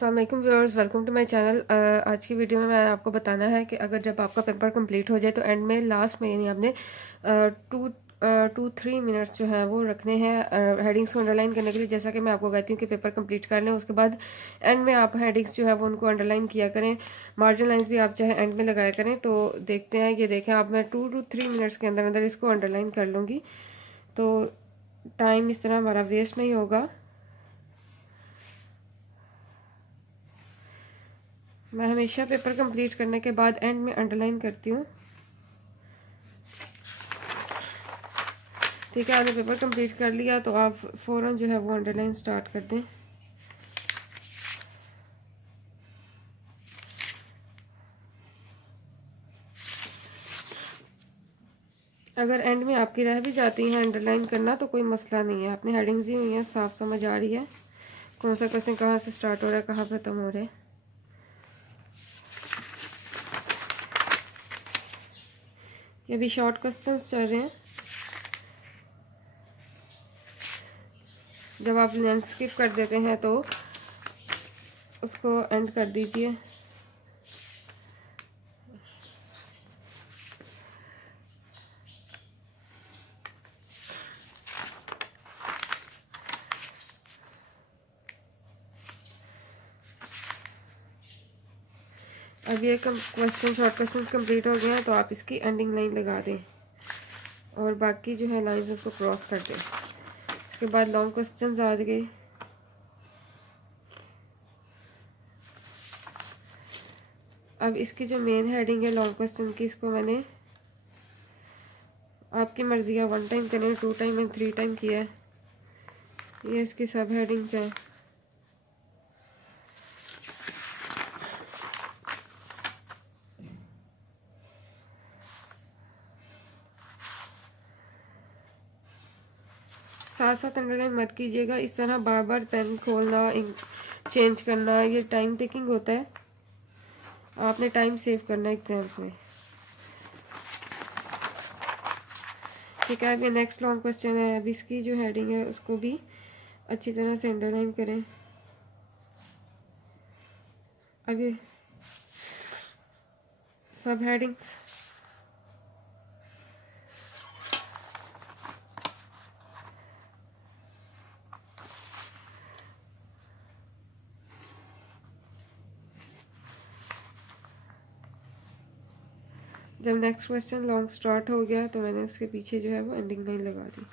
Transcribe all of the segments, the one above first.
अस्सलाम वालेकुम viewers, welcome to my channel. आज की वीडियो में मैं आपको बताना है कि अगर जब आपका पेपर कंप्लीट हो जाए तो एंड में लास्ट में यानी आपने टू थ्री मिनट्स जो है वो रखने हैं हेडिंग्स को अंडरलाइन करने के लिए। जैसा कि मैं आपको कहती हूँ कि पेपर कंप्लीट कर लें, उसके बाद एंड में आप हेडिंग्स जो है वो उनको अंडरलाइन किया करें। मार्जिन लाइंस भी आप चाहे एंड में लगाया करें। तो देखते हैं, ये देखें आप, मैं 2 to 3 मिनट्स के अंदर अंदर इसको अंडरलाइन कर लूँगी, तो टाइम इस तरह हमारा वेस्ट नहीं होगा। मैं हमेशा पेपर कंप्लीट करने के बाद एंड में अंडरलाइन करती हूँ। ठीक है, आपने पेपर कंप्लीट कर लिया तो आप फ़ौरन जो है वो अंडरलाइन स्टार्ट कर दें। अगर एंड में आपकी रह भी जाती है अंडरलाइन करना तो कोई मसला नहीं है, आपने हेडिंग्स दी हुई हैं, साफ समझ आ रही है कौन सा क्वेश्चन कहाँ से स्टार्ट हो रहा है, कहाँ ख़त्म हो रहा है। ये भी शॉर्ट क्वेश्चंस चल रहे हैं। जब आप लेंथ स्किप कर देते हैं तो उसको एंड कर दीजिए। अब ये क्वेश्चन शॉर्ट क्वेश्चन कंप्लीट हो गए हैं तो आप इसकी एंडिंग लाइन लगा दें और बाकी जो है लाइंस उसको क्रॉस कर दें। उसके बाद लॉन्ग क्वेश्चंस आ गए। अब इसकी जो मेन हेडिंग है लॉन्ग क्वेश्चन की, इसको मैंने आपकी मर्ज़ी है 1 टाइम करें, 2 टाइम एंड 3 टाइम किया है। ये इसकी सब हेडिंग्स हैं। साथ साथ अंडरलाइन मत कीजिएगा, इस तरह बार बार पेन खोलना, इंक चेंज करना, ये टाइम टेकिंग होता है। आपने टाइम सेव करना है एग्जाम्स में। ठीक है, अब ये नेक्स्ट लॉन्ग क्वेश्चन है। अब इसकी जो हेडिंग है उसको भी अच्छी तरह से अंडरलाइन करें। अब ये सब हेडिंग्स जब नेक्स्ट क्वेश्चन लॉन्ग स्टार्ट हो गया तो मैंने उसके पीछे जो है वो एंडिंग लाइन लगा दी।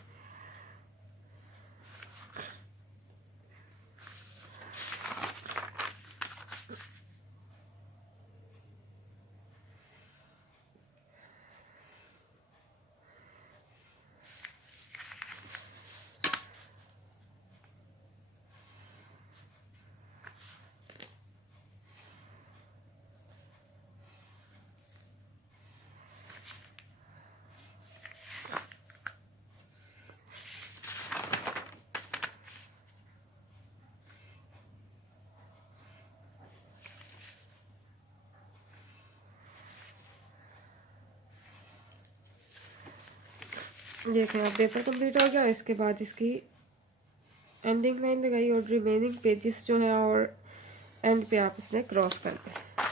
देखें, अब पेपर कंप्लीट हो गया। इसके बाद इसकी एंडिंग लाइन लगाई और रिमेनिंग पेजेस जो है और एंड पे आप इसने क्रॉस कर दें।